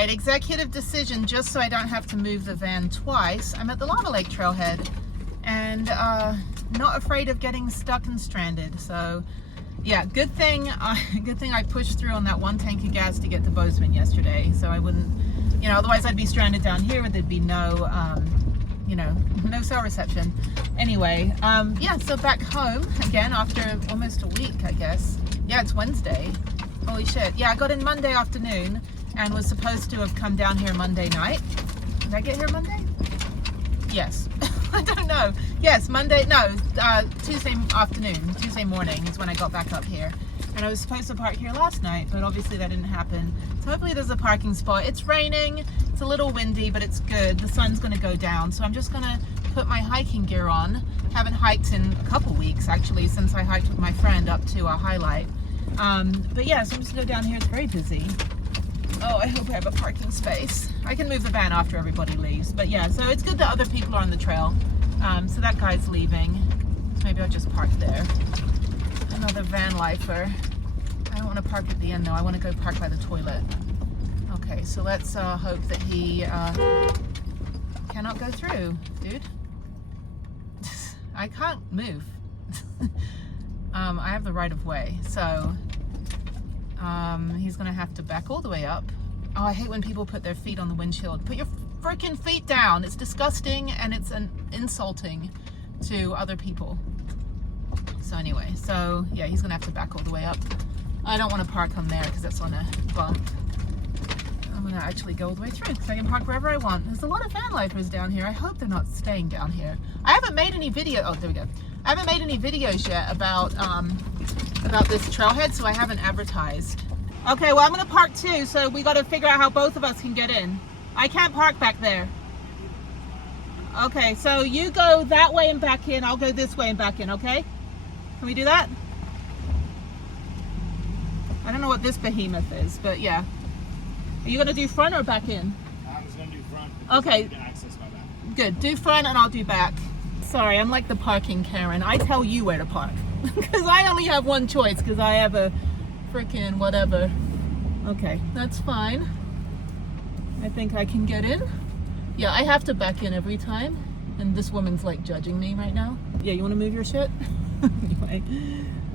right, executive decision, just so I don't have to move the van twice. I'm at the Lava Lake trailhead and not afraid of getting stuck and stranded. So yeah, good thing I pushed through on that 1 tank of gas to get to Bozeman yesterday, so I wouldn't, you know, otherwise I'd be stranded down here where there'd be no you know, no cell reception. Anyway, yeah, so back home again after almost a week, I guess. Yeah, it's Wednesday. Holy shit. Yeah, I got in Monday afternoon and was supposed to have come down here Monday night. Did I get here Monday? Yes. I don't know. Yes, Monday, no, Tuesday afternoon, Tuesday morning is when I got back up here. And I was supposed to park here last night, but obviously that didn't happen. So hopefully there's a parking spot. It's raining, it's a little windy, but it's good. The sun's gonna go down. So I'm just gonna put my hiking gear on. Haven't hiked in a couple weeks actually, since I hiked with my friend up to a highlight. But yeah, so I'm just gonna go down here. It's very busy. Oh, I hope I have a parking space. I can move the van after everybody leaves. But yeah, so it's good that other people are on the trail. So that guy's leaving. So maybe I'll just park there. Another van lifer. I don't want to park at the end though. I want to go park by the toilet. Okay, so let's hope that he cannot go through, dude. I can't move. I have the right of way, so he's gonna have to back all the way up. Oh, I hate when people put their feet on the windshield. Put your freaking feet down. It's disgusting and it's insulting to other people. So anyway, so yeah, he's gonna have to back all the way up. I don't want to park on there because that's on a bump. I'm gonna actually go all the way through because I can park wherever I want. There's a lot of van lifers down here. I hope they're not staying down here. I haven't made any video. Oh, there we go. I haven't made any videos yet about this trailhead, so I haven't advertised. Okay, well I'm gonna park too, so we got to figure out how both of us can get in. I can't park back there. Okay, so you go that way and back in. I'll go this way and back in. Okay? Can we do that? I don't know what this behemoth is, but yeah. Are you gonna do front or back in? I'm just gonna do front. Okay. You can access my back. Good. Do front and I'll do back. Sorry, I'm like the parking Karen. I tell you where to park because I only have one choice because I have a freaking whatever. Okay, that's fine. I think I can get in. Yeah, I have to back in every time, and this woman's like judging me right now. Yeah, you want to move your shit? Anyway,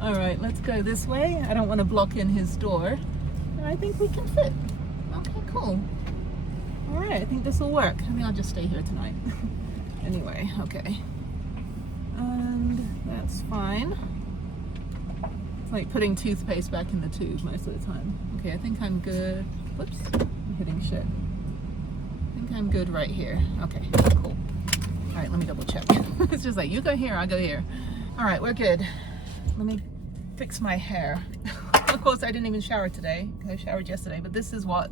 all right, let's go this way. I don't want to block in his door. I think we can fit. Okay, cool. All right, I think this will work. I think I'll just stay here tonight. Anyway, okay. And that's fine. It's like putting toothpaste back in the tube most of the time. Okay, I think I'm good. Whoops, I'm hitting shit. I think I'm good right here. Okay, cool. All right, let me double check. It's just like, you go here, I go here. All right, we're good. Let me fix my hair. Of course, I didn't even shower today. I showered yesterday, but this is what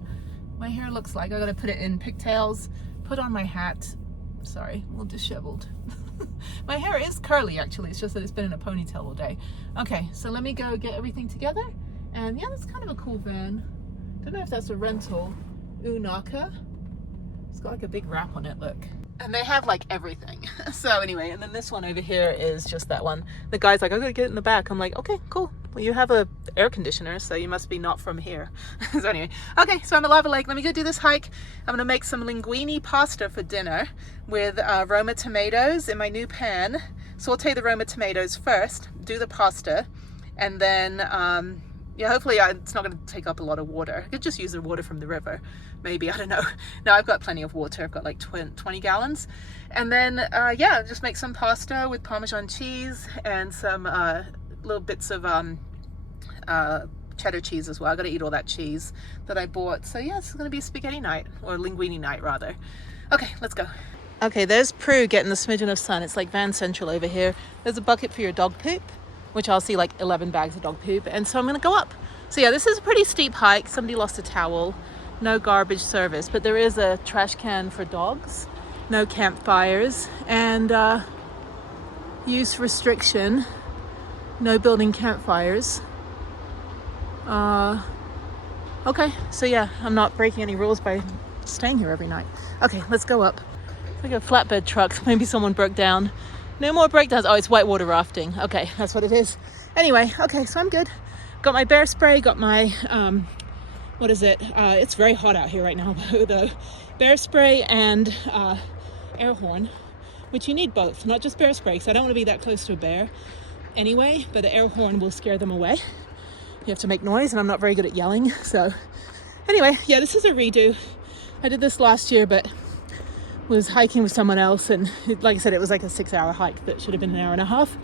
my hair looks like. I gotta put it in pigtails, put on my hat. Sorry, a little disheveled. My hair is curly actually, it's just that it's been in a ponytail all day. Okay, so let me go get everything together. And yeah, that's kind of a cool van. Don't know if that's a rental. Unaka. It's got like a big wrap on it, look. And they have like everything. So anyway, and then this one over here is just that one. The guy's like, I gotta get in the back. I'm like, okay, cool. Well, you have a air conditioner, so you must be not from here. So anyway, okay, so I'm at Lava Lake. Let me go do this hike. I'm gonna make some linguine pasta for dinner with Roma tomatoes in my new pan. Saute the Roma tomatoes first, do the pasta, and then yeah, hopefully it's not going to take up a lot of water. I could just use the water from the river. Maybe, I don't know. No, I've got plenty of water. I've got like 20 gallons. And then, yeah, just make some pasta with Parmesan cheese and some little bits of cheddar cheese as well. I got to eat all that cheese that I bought. So yeah, it's going to be a spaghetti night, or linguine night rather. Okay, let's go. Okay, there's Prue getting the smidgen of sun. It's like Van Central over here. There's a bucket for your dog poop, which I'll see like 11 bags of dog poop. And so I'm gonna go up. So yeah, this is a pretty steep hike. Somebody lost a towel, no garbage service, but there is a trash can for dogs, no campfires, and use restriction, no building campfires. Okay, so yeah, I'm not breaking any rules by staying here every night. Okay, let's go up. It's like a flatbed truck, maybe someone broke down. No more breakdowns. Oh, it's whitewater rafting. Okay, that's what it is. Anyway, okay, so I'm good. Got my bear spray, got my what is it? It's very hot out here right now. The bear spray and air horn, which you need both, not just bear spray, because I don't want to be that close to a bear anyway, but the air horn will scare them away. You have to make noise, and I'm not very good at yelling. So anyway, yeah, this is a redo. I did this last year, but was hiking with someone else, and like I said, it was like a 6-hour hike that should have been an hour and a half.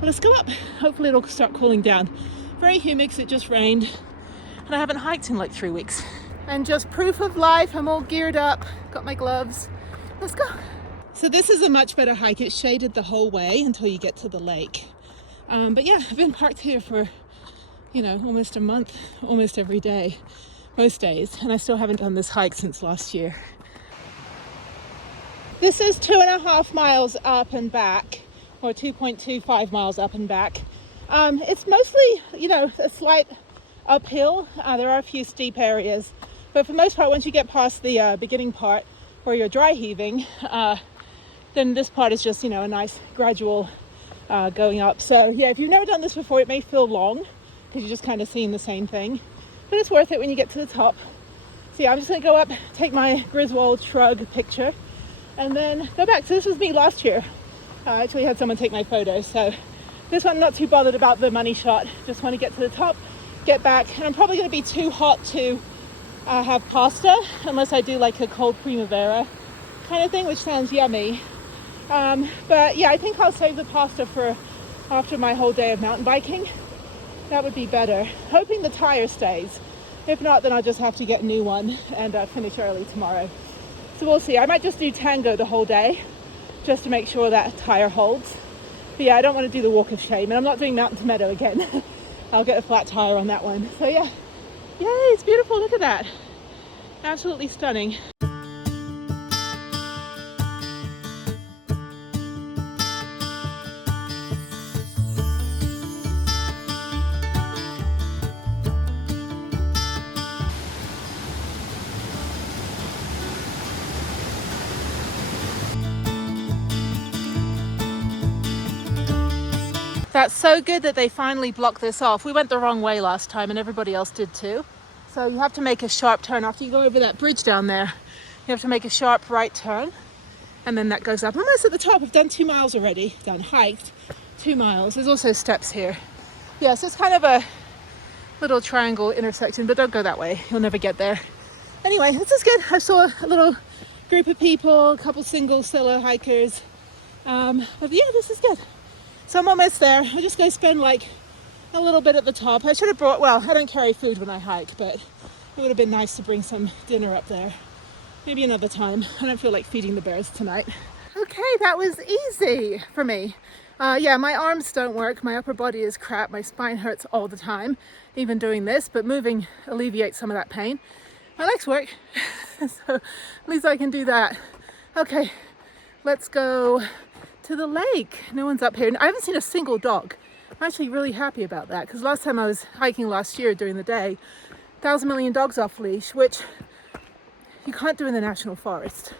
But let's go up. Hopefully it'll start cooling down. Very humid because it just rained, and I haven't hiked in like 3 weeks. And just proof of life, I'm all geared up, got my gloves. Let's go. So this is a much better hike. It's shaded the whole way until you get to the lake. But yeah, I've been parked here for, you know, almost a month, almost every day, most days, and I still haven't done this hike since last year. This is 2.5 miles up and back, or 2.25 miles up and back. It's mostly, you know, a slight uphill. There are a few steep areas, but for the most part, once you get past the beginning part where you're dry heaving, then this part is just, you know, a nice gradual going up. So yeah, if you've never done this before, it may feel long because you're just kind of seeing the same thing, but it's worth it when you get to the top. So yeah, I'm just gonna go up, take my Griswold shrug picture, and then go back. So this was me last year. I actually had someone take my photo. So this one, not too bothered about the money shot. Just want to get to the top, get back. And I'm probably going to be too hot to have pasta unless I do like a cold primavera kind of thing, which sounds yummy. But yeah, I think I'll save the pasta for after my whole day of mountain biking. That would be better. Hoping the tire stays. If not, then I'll just have to get a new one and finish early tomorrow. So we'll see. I might just do tango the whole day just to make sure that tire holds. But yeah, I don't want to do the walk of shame, and I'm not doing Mountain to Meadow again. I'll get a flat tire on that one. So yeah, yay, it's beautiful. Look at that. Absolutely stunning. That's so good that they finally blocked this off. We went the wrong way last time and everybody else did too. So you have to make a sharp turn after you go over that bridge down there. You have to make a sharp right turn, and then that goes up. I'm almost at the top. I've done 2 miles already. Hiked 2 miles. There's also steps here. Yeah, so it's kind of a little triangle intersection, but don't go that way. You'll never get there. Anyway, this is good. I saw a little group of people, a couple single solo hikers. But yeah, this is good. So I'm almost there. I'm just going to spend like a little bit at the top. I should have brought, well, I don't carry food when I hike, but it would have been nice to bring some dinner up there. Maybe another time. I don't feel like feeding the bears tonight. Okay, that was easy for me. Yeah, my arms don't work. My upper body is crap. My spine hurts all the time, even doing this, but moving alleviates some of that pain. My legs work, so at least I can do that. Okay, let's go to the lake. No one's up here. I haven't seen a single dog. I'm actually really happy about that, because last time I was hiking last year during the day, 1,000 million dogs off leash, which you can't do in the national forest.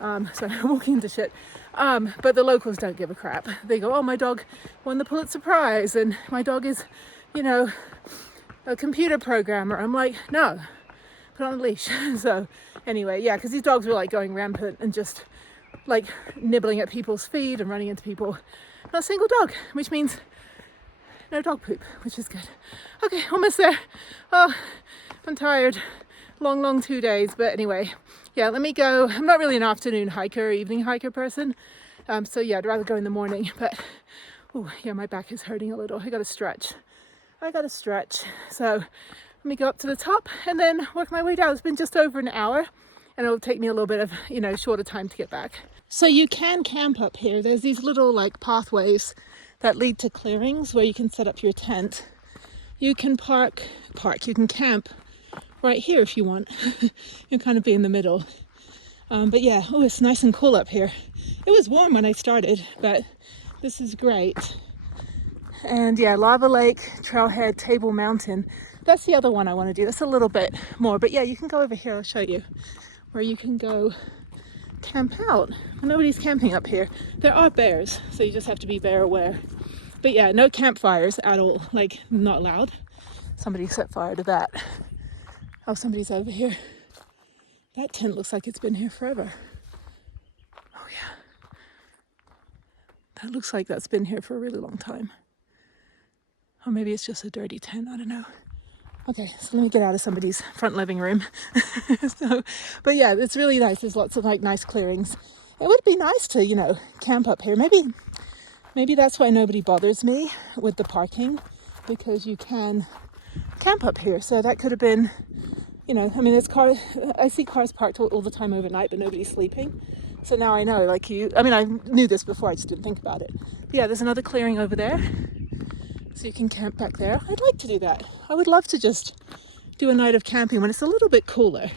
Sorry, I'm walking into shit. But the locals don't give a crap. They go, oh, my dog won the Pulitzer Prize and my dog is, you know, a computer programmer. I'm like, no, put on a leash. So anyway, yeah, because these dogs were like going rampant and just like nibbling at people's feet and running into people. Not a single dog, which means no dog poop, which is good. Okay, almost there. Oh, I'm tired. Long 2 days, but anyway, yeah, let me go. I'm not really an afternoon hiker or evening hiker person, so yeah, I'd rather go in the morning, but oh yeah, my back is hurting a little. I gotta stretch. So let me go up to the top and then work my way down. It's been just over an hour and it'll take me a little bit of, you know, shorter time to get back. So you can camp up here. There's these little like pathways that lead to clearings where you can set up your tent. You can you can camp right here if you want. You'll kind of be in the middle. But yeah, oh, it's nice and cool up here. It was warm when I started, but this is great. And yeah, Lava Lake, Trailhead, Table Mountain. That's the other one I want to do. That's a little bit more, but yeah, you can go over here. I'll show you where you can go camp out. Nobody's camping up here. There are bears, so you just have to be bear aware. But yeah, no campfires at all, like not allowed. Somebody set fire to that. Oh, somebody's over here. That tent looks like it's been here forever. Oh yeah. That looks like that's been here for a really long time. Or maybe it's just a dirty tent, I don't know. Okay, so let me get out of somebody's front living room. But yeah, it's really nice. There's lots of like nice clearings. It would be nice to, you know, camp up here. Maybe that's why nobody bothers me with the parking, because you can camp up here. So that could have been, you know, I mean, I see cars parked all the time overnight, but nobody's sleeping. So now I know, like I knew this before, I just didn't think about it. But yeah, there's another clearing over there. So you can camp back there. I'd like to do that. I would love to just do a night of camping when it's a little bit cooler.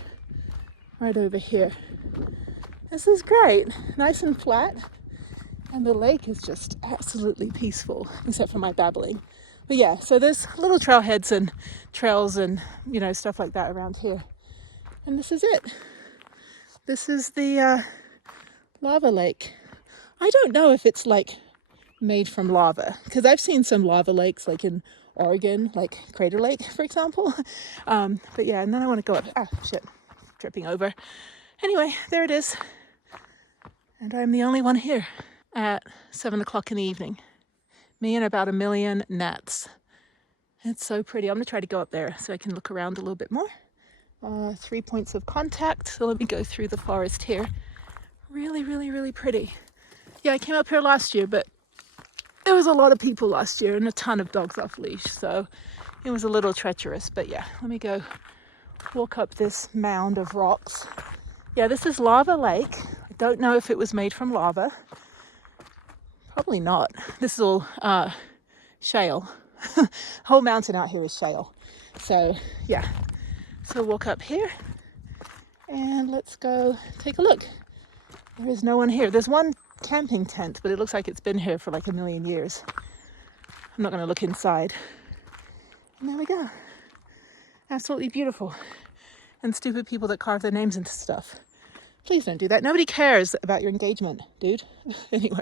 Right over here. This is great. Nice and flat. And the lake is just absolutely peaceful, except for my babbling. But yeah, so there's little trailheads and trails and, you know, stuff like that around here. And this is it. This is the lava lake. I don't know if it's like made from lava, because I've seen some lava lakes like in Oregon, like Crater Lake, for example. But yeah, and then I want to go up. Ah, shit, tripping over. Anyway, there it is. And I'm the only one here at 7 o'clock in the evening. Me and about 1 million gnats. It's so pretty. I'm going to try to go up there so I can look around a little bit more. 3 points of contact. So let me go through the forest here. Really, really, really pretty. Yeah, I came up here last year, but there was a lot of people last year and a ton of dogs off leash. So it was a little treacherous. But yeah, let me go walk up this mound of rocks. Yeah, this is Lava Lake. I don't know if it was made from lava. Probably not. This is all shale. Whole mountain out here is shale. So yeah, so walk up here and let's go take a look. There is no one here. There's one camping tent, but it looks like it's been here for like 1 million years. I'm not going to look inside. And there we go. Absolutely beautiful. And stupid people that carve their names into stuff. Please don't do that. Nobody cares about your engagement, dude. Anyway,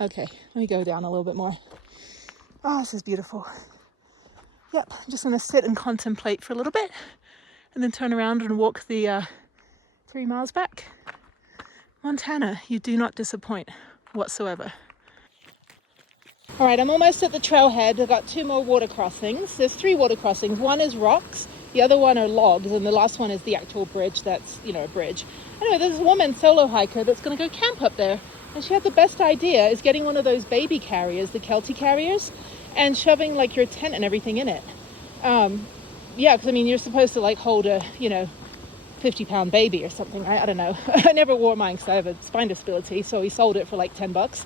okay, let me go down a little bit more. Oh, this is beautiful. Yep, I'm just going to sit and contemplate for a little bit and then turn around and walk the 3 miles back. Montana, you do not disappoint whatsoever. All right, I'm almost at the trailhead. I've got 2 more water crossings. There's 3 water crossings. One is rocks, the other one are logs, and the last one is the actual bridge that's, you know, a bridge. Anyway, there's a woman solo hiker that's going to go camp up there. And she had the best idea, is getting one of those baby carriers, the Kelty carriers, and shoving like your tent and everything in it. Yeah, because I mean, you're supposed to like hold a, you know, 50-pound baby or something. I don't know. I never wore mine because I have a spine disability, so he sold it for like $10.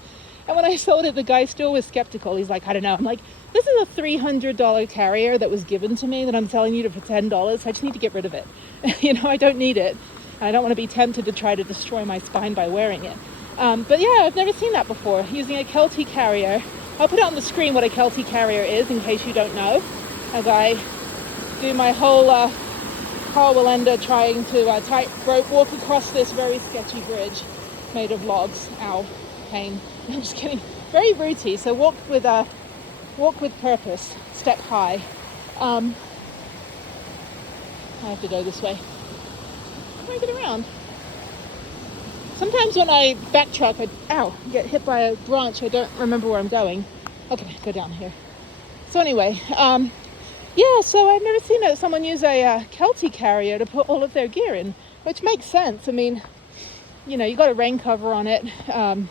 And when I sold it, the guy still was skeptical. He's like, I don't know. I'm like, this is a $300 carrier that was given to me that I'm selling you for $10. I just need to get rid of it. You know, I don't need it. I don't want to be tempted to try to destroy my spine by wearing it. But yeah, I've never seen that before. Using a Kelty carrier. I'll put it on the screen what a Kelty carrier is in case you don't know, as I do my whole Carl Willender trying to tightrope walk across this very sketchy bridge made of logs. Ow, pain. I'm just kidding. Very rooty. So walk with purpose. Step high. I have to go this way. How do I get around? Sometimes when I backtrack, I get hit by a branch. I don't remember where I'm going. Okay, go down here. So anyway, yeah, so I've never seen someone use a Kelty carrier to put all of their gear in, which makes sense. I mean, you know, you got a rain cover on it, and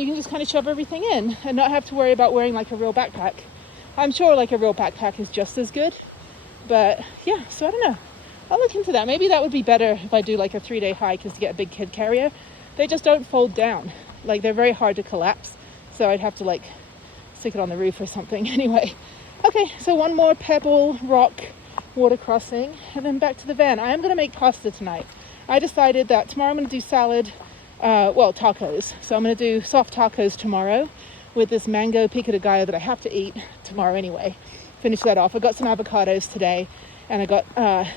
you can just kind of shove everything in and not have to worry about wearing like a real backpack. I'm sure like a real backpack is just as good, but yeah, so I don't know. I'll look into that. Maybe that would be better if I do like a 3-day hike, is to get a big kid carrier. They just don't fold down. Like, they're very hard to collapse. So I'd have to like stick it on the roof or something. Anyway, okay, so one more pebble rock water crossing and then back to the van. I am going to make pasta tonight. I decided that tomorrow I'm going to do salad, tacos. So I'm going to do soft tacos tomorrow with this mango pico de gallo that I have to eat tomorrow anyway. Finish that off. I got some avocados today and I got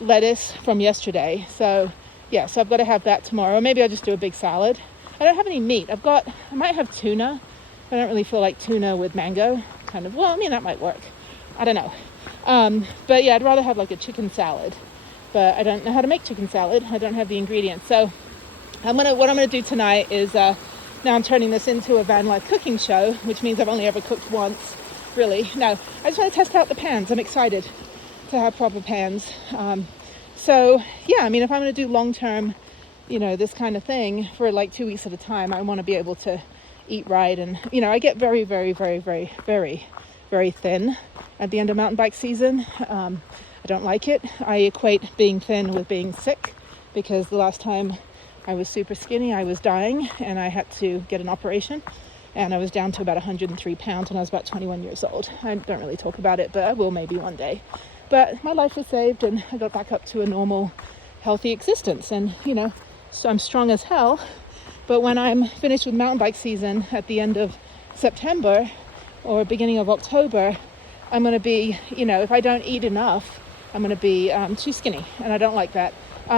lettuce from yesterday. So yeah, so I've got to have that tomorrow. Maybe I'll just do a big salad. I don't have any meat. I might have tuna. I don't really feel like tuna with mango. Kind of, well, I mean, that might work. I don't know. But yeah, I'd rather have like a chicken salad, but I don't know how to make chicken salad. I don't have the ingredients. So what I'm gonna do tonight is, now I'm turning this into a van life cooking show, which means I've only ever cooked once, really. No, I just want to test out the pans. I'm excited to have proper pans. So yeah, I mean, if I'm going to do long-term, this kind of thing for like 2 weeks at a time, I want to be able to eat right. And, I get very, very, very, very, very, very thin at the end of mountain bike season. I don't like it. I equate being thin with being sick, because the last time I was super skinny, I was dying and I had to get an operation, and I was down to about 103 pounds when I was about 21 years old. I don't really talk about it, but I will maybe one day. But my life was saved and I got back up to a normal, healthy existence. And, so I'm strong as hell. But when I'm finished with mountain bike season at the end of September or beginning of October, I'm going to be, if I don't eat enough, I'm going to be too skinny. And I don't like that.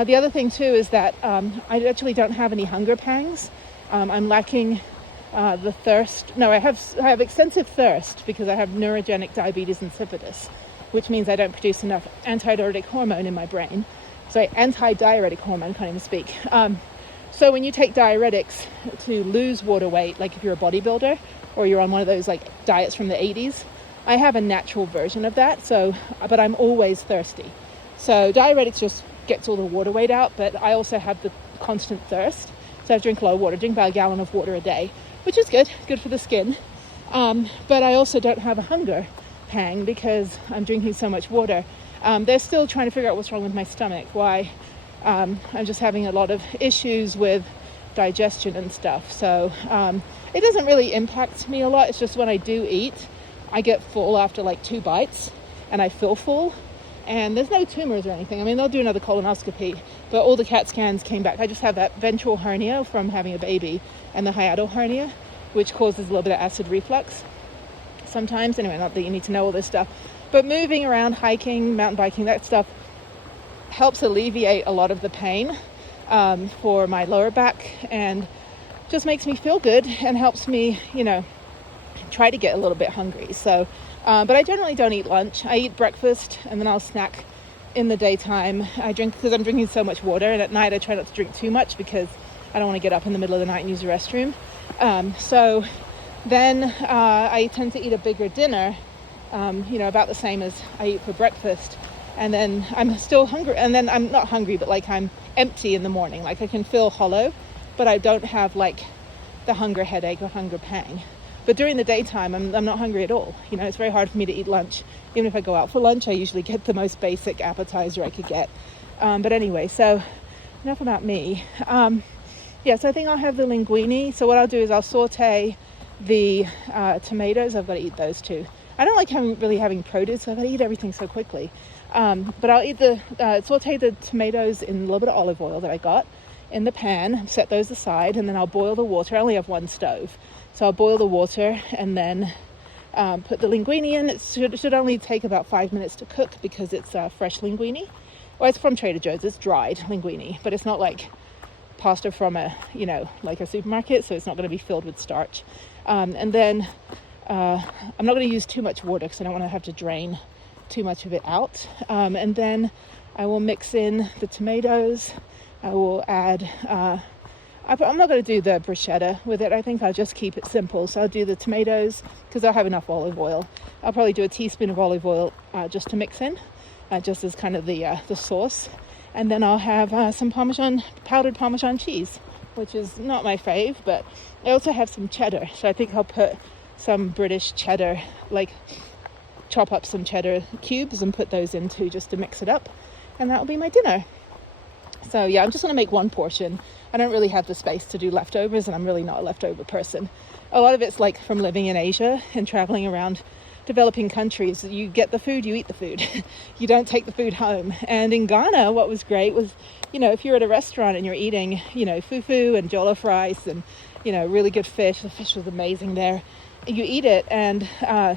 The other thing too is that I actually don't have any hunger pangs. I'm lacking the thirst. No, I have extensive thirst because I have neurogenic diabetes insipidus, which means I don't produce enough antidiuretic hormone in my brain. Sorry, anti-diuretic hormone, can't even speak. So when you take diuretics to lose water weight, like if you're a bodybuilder or you're on one of those like diets from the 80s, I have a natural version of that. So, but I'm always thirsty. So diuretics just gets all the water weight out, but I also have the constant thirst. So I drink a lot of water, drink about a gallon of water a day, which is good for the skin. But I also don't have a hunger pang because I'm drinking so much water. They're still trying to figure out what's wrong with my stomach, why I'm just having a lot of issues with digestion and stuff. So it doesn't really impact me a lot. It's just when I do eat, I get full after like 2 bites and I feel full, and there's no tumors or anything. I mean, they'll do another colonoscopy, but all the CAT scans came back. I just have that ventral hernia from having a baby and the hiatal hernia, which causes a little bit of acid reflux sometimes. Anyway, not that you need to know all this stuff, but moving around, hiking, mountain biking, that stuff helps alleviate a lot of the pain for my lower back, and just makes me feel good and helps me, try to get a little bit hungry. So, but I generally don't eat lunch. I eat breakfast and then I'll snack in the daytime. I drink, because I'm drinking so much water, and at night I try not to drink too much because I don't want to get up in the middle of the night and use the restroom. So then I tend to eat a bigger dinner, about the same as I eat for breakfast. And then I'm still hungry, and then I'm not hungry, but like I'm empty in the morning. Like I can feel hollow, but I don't have like the hunger headache or hunger pang. But during the daytime, I'm not hungry at all. It's very hard for me to eat lunch. Even if I go out for lunch, I usually get the most basic appetizer I could get. But anyway, so enough about me. So I think I'll have the linguine. So what I'll do is I'll saute the tomatoes. I've got to eat those too. I don't like really having produce, so I've got to eat everything so quickly. But I'll eat saute the tomatoes in a little bit of olive oil that I got in the pan, set those aside, and then I'll boil the water. I only have one stove, so I'll boil the water and then put the linguine in. It should only take about 5 minutes to cook because it's fresh linguine. Well, it's from Trader Joe's, it's dried linguine, but it's not like pasta from like a supermarket, so it's not going to be filled with starch. And then I'm not going to use too much water because I don't want to have to drain too much of it out. And then I will mix in the tomatoes. I will add, I'm not going to do the bruschetta with it. I think I'll just keep it simple. So I'll do the tomatoes because I'll have enough olive oil. I'll probably do a teaspoon of olive oil just to mix in, just as kind of the sauce. And then I'll have some powdered Parmesan cheese, which is not my fave, but I also have some cheddar. So I think I'll put some British cheddar, like chop up some cheddar cubes and put those in too, just to mix it up. And that'll be my dinner. So yeah, I'm just going to make one portion. I don't really have the space to do leftovers, and I'm really not a leftover person. A lot of it's like from living in Asia and traveling around developing countries. You get the food, you eat the food. You don't take the food home. And in Ghana, what was great was, if you're at a restaurant and you're eating, fufu and jollof rice and, really good fish. The fish was amazing there. You eat it, and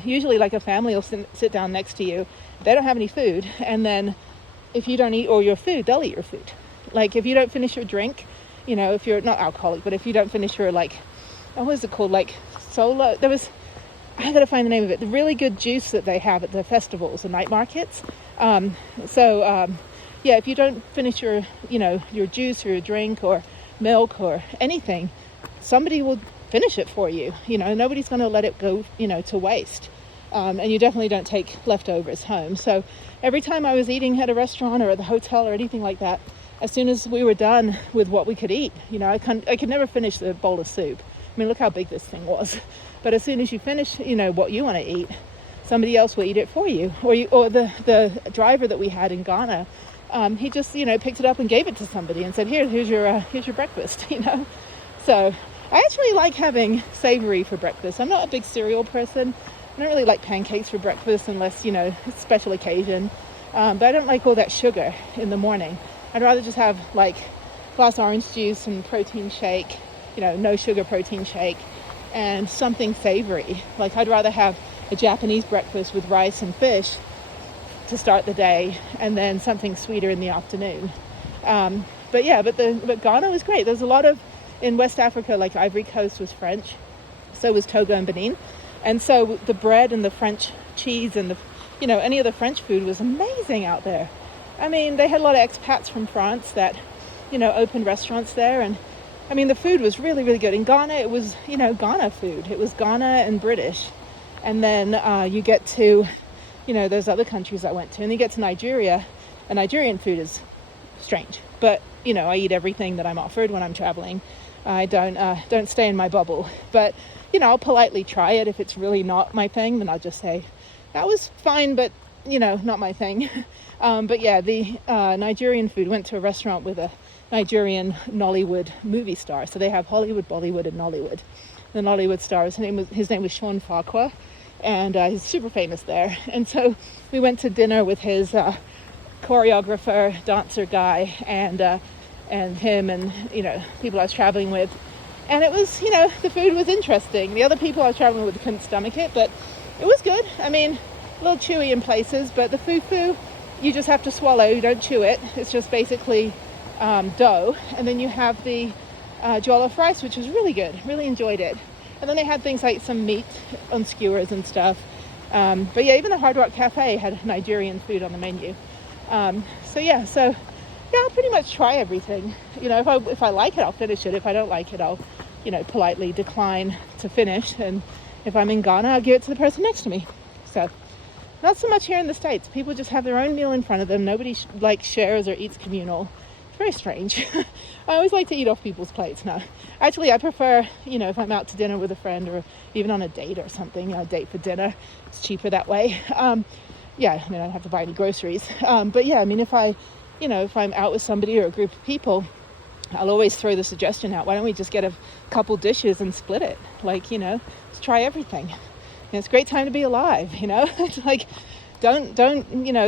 usually like a family will sit down next to you. They don't have any food, and then if you don't eat all your food, they'll eat your food. Like if you don't finish your drink, if you're not alcoholic, but if you don't finish your what was it called, like solo, there was I gotta find the name of it, the really good juice that they have at the festivals and night markets. Yeah, if you don't finish your juice or your drink or milk or anything, somebody will finish it for you. Nobody's going to let it go, to waste. And you definitely don't take leftovers home. So every time I was eating at a restaurant or at the hotel or anything like that, as soon as we were done with what we could eat, I could never finish the bowl of soup. I mean, look how big this thing was. But as soon as you finish, what you want to eat, somebody else will eat it for you. Or the driver that we had in Ghana, he just, picked it up and gave it to somebody and said, here's your breakfast, So I actually like having savory for breakfast. I'm not a big cereal person. I don't really like pancakes for breakfast unless, it's a special occasion. But I don't like all that sugar in the morning. I'd rather just have like a glass of orange juice and protein shake, no sugar protein shake, and something savory. Like I'd rather have a Japanese breakfast with rice and fish to start the day, and then something sweeter in the afternoon. But Ghana was great. There's a lot of, in West Africa, like Ivory Coast was French, so was Togo and Benin, and so the bread and the French cheese and any of the French food was amazing out there. I mean, they had a lot of expats from France that opened restaurants there, and I mean the food was really, really good. In Ghana it was Ghana food. It was Ghana and British, and then you get to those other countries I went to, and you get to Nigeria, and Nigerian food is strange, but I eat everything that I'm offered when I'm traveling. I don't stay in my bubble, but I'll politely try it. If it's really not my thing, then I'll just say that was fine, but not my thing. But yeah, the Nigerian food, went to a restaurant with a Nigerian Nollywood movie star. So they have Hollywood, Bollywood, and Nollywood. The Nollywood star, his name was Sean Farquhar, and he's super famous there. And so we went to dinner with his choreographer, dancer guy, and him, and people I was traveling with. And it was, the food was interesting. The other people I was traveling with couldn't stomach it, but it was good. I mean, a little chewy in places, but the fufu, you just have to swallow. You don't chew it. It's just basically dough. And then you have the jollof rice, which was really good. Really enjoyed it. And then they had things like some meat on skewers and stuff. But yeah, even the Hard Rock Cafe had Nigerian food on the menu. So I'll pretty much try everything. If I like it, I'll finish it. If I don't like it, I'll, politely decline to finish. And if I'm in Ghana, I'll give it to the person next to me. So not so much here in the States. People just have their own meal in front of them. Nobody shares or eats communal. It's very strange. I always like to eat off people's plates now. Actually, I prefer, if I'm out to dinner with a friend or even on a date or something, a date for dinner. It's cheaper that way. I don't have to buy any groceries. But yeah, I mean, if I'm out with somebody or a group of people, I'll always throw the suggestion out. Why don't we just get a couple dishes and split it? Let's try everything. And it's a great time to be alive, It's like, don't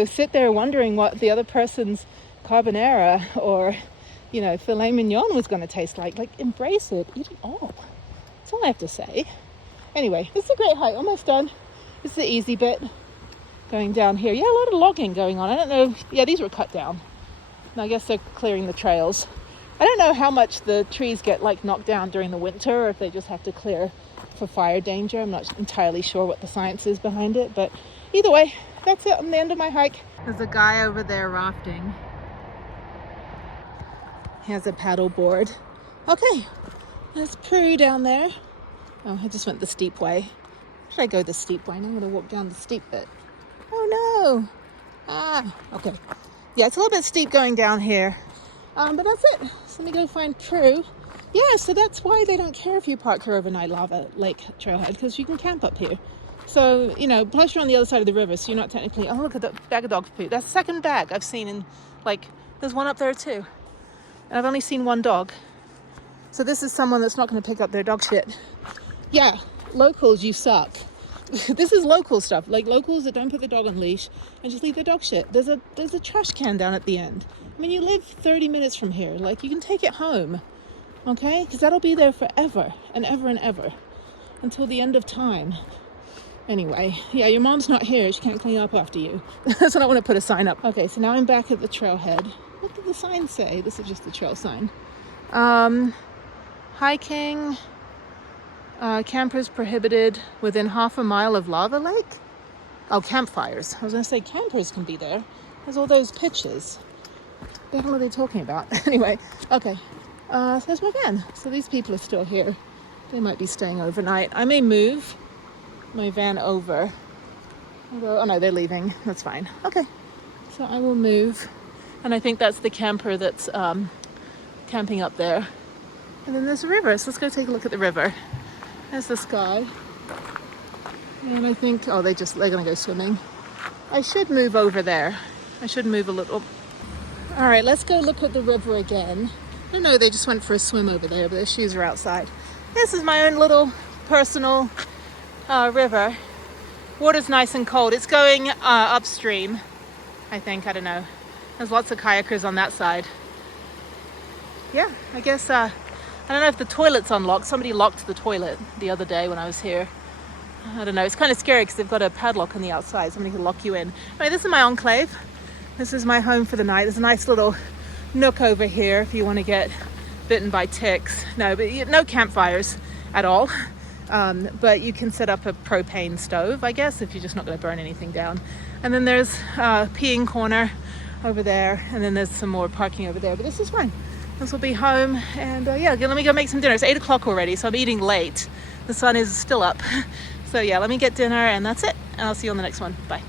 sit there wondering what the other person's carbonara or, filet mignon was going to taste like. Embrace it. Eat it all. That's all I have to say. Anyway, this is a great hike. Almost done. This is the easy bit. Going down here. Yeah, a lot of logging going on. I don't know. Yeah, these were cut down. And I guess they're clearing the trails. I don't know how much the trees get knocked down during the winter, or if they just have to clear for fire danger. I'm not entirely sure what the science is behind it, but either way, that's it. I'm the end of my hike. There's a guy over there rafting. He has a paddle board. Okay, there's Prue down there. Oh, I just went the steep way. Should I go the steep way? I'm going to walk down the steep bit. Oh no! Okay. Yeah, it's a little bit steep going down here. But that's it. So let me go find Prue. Yeah, so that's why they don't care if you park here overnight, Lava Lake Trailhead, because you can camp up here. So, plus you're on the other side of the river, so you're not technically... Oh, look at the bag of dog food. That's the second bag I've seen in, there's one up there too. And I've only seen one dog. So this is someone that's not going to pick up their dog shit. Yeah, locals, you suck. This is local stuff. Locals that don't put the dog on leash and just leave their dog shit. There's a trash can down at the end. I mean, you live 30 minutes from here. You can take it home. Okay? Because that'll be there forever and ever and ever. Until the end of time. Anyway, yeah, your mom's not here. She can't clean up after you. So I don't want to put a sign up. Okay, so now I'm back at the trailhead. What did the sign say? This is just the trail sign. Hiking Campers prohibited within half a mile of lava lake. Oh, campfires. I was gonna say campers can be there. There's all those pictures. What the hell are they talking about? Anyway, okay. So there's my van. So these people are still here. They might be staying overnight. I may move my van over. Although, oh no, they're leaving. That's fine. Okay. So I will move. And I think that's the camper that's camping up there. And then there's a river. So let's go take a look at the river. There's the sky. And I think, oh, they're gonna go swimming. I should move over there. I should move a little. All right, let's go look at the river again. I don't know, they just went for a swim over there, but their shoes are outside. This is my own little personal river. Water's nice and cold. It's going upstream, I think. I don't know. There's lots of kayakers on that side. Yeah, I guess, I don't know if the toilet's unlocked. Somebody locked the toilet the other day when I was here. I don't know. It's kind of scary because they've got a padlock on the outside. Somebody can lock you in. Anyway, this is my enclave. This is my home for the night. There's a nice little nook over here if you want to get bitten by ticks. No, but no campfires at all. But you can set up a propane stove, I guess, if you're just not going to burn anything down. And then there's a peeing corner over there. And then there's some more parking over there. But this is fine. This will be home. And yeah, let me go make some dinner. It's 8 o'clock already, so I'm eating late. The sun is still up. So yeah, let me get dinner and that's it. And I'll see you on the next one. Bye.